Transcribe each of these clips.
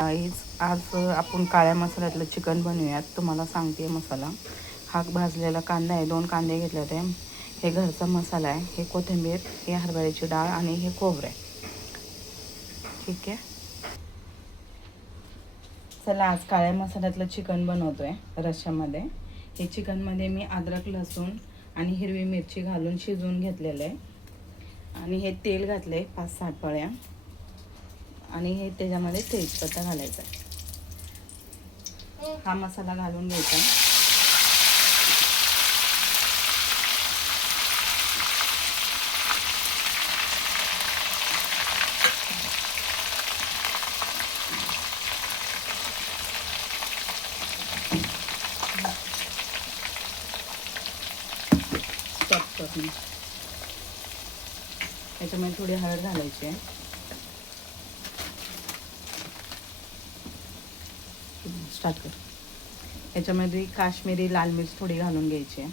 आज आपण काळ्या मसाल्यातलं चिकन बनवूयात. तुम्हाला सांगते मसाला. हा भाजलेला कांदा आहे, 2 कांदे घेतले होते. हे घरचा मसाला आहे, हे कोथिंबीर, हे हरभऱ्याची डाळ आणि हे खोबरं आहे. ठीक आहे, चला आज काळ्या मसाल्यातलं चिकन बनवतोय रश्श्यामध्ये. हे चिकनमध्ये मी अद्रक, लसूण आणि हिरवी मिरची घालून शिजवून घेतलेलं आहे. आणि हे तेल घातले 5-6 पळ्या आणि हे त्याच्यामध्ये तेजपत्ता घालायचा आहे. हा मसाला घालून घ्यायचा. याच्यामध्ये थोडी हळद घालायची आहे. स्टार्ट कर. याच्यामध्ये काश्मीरी लाल मिर्च थोडी घालून घ्यायची आहे.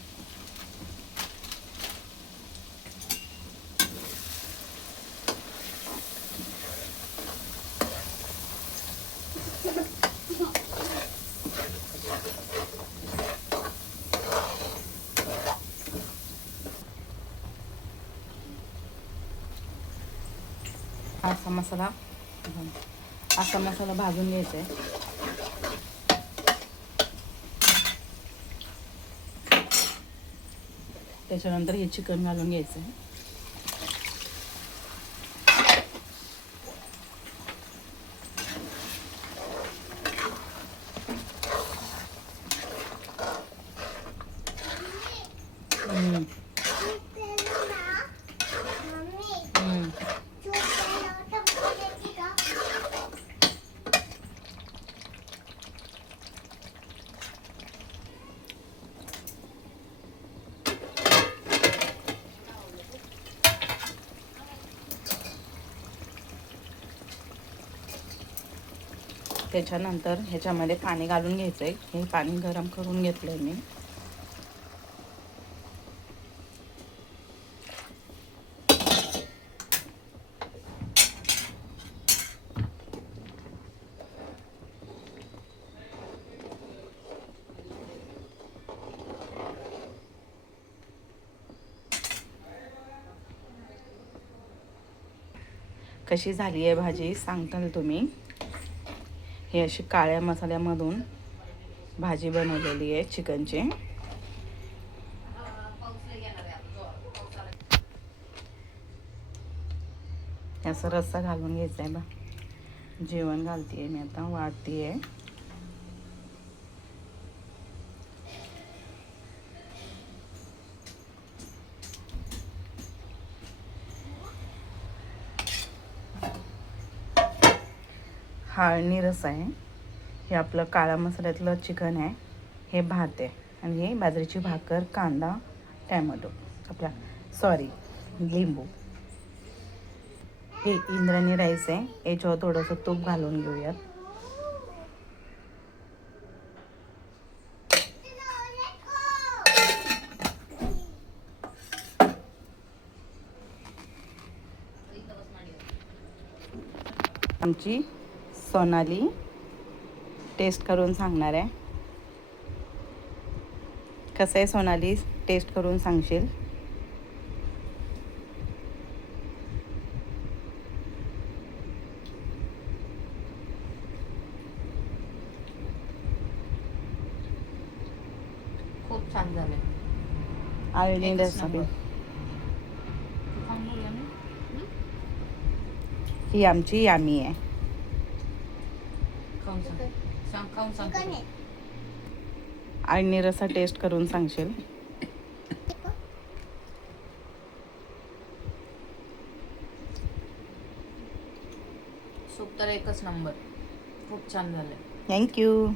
असा मसाला भाजून घ्यायचा आहे. त्याच्यानंतर हे चिकन घालून घ्यायचं आहे. त्याच्यानंतर ह्याच्यामध्ये पाणी घालून घ्यायचं आहे. हे पाणी गरम करून घेतलं आहे मी. कशी झाली आहे भाजी सांगताल तुम्ही. हे अशी काळ्या मसाल्यामधून भाजी बनवलेली आहे चिकनची. असं रस्सा घालून घ्यायचा आहे बा. जेवण घालते मी आता, वाढते आहे. हा अळणी रस्सा आहे. हे आपलं काळा मसाल्यातलं चिकन आहे. हे भात आहे आणि हे बाजरीची भाकर, कांदा, टॅमॅटो, लिंबू. हे इंद्रायणी राईस आहे. याच्यावर थोडंसं तूप घालून घेऊयात. आमची सोनाली टेस्ट करून सांगणार आहे. कसं आहे सोनाली, टेस्ट करून सांगशील? खूप छान झालं. आळणी रस्सा ही आमची यामी आहे. आळणी रस्सा टेस्ट करून सांगशील? सूप तर एकच नंबर. खूप छान झालं. थँक्यू.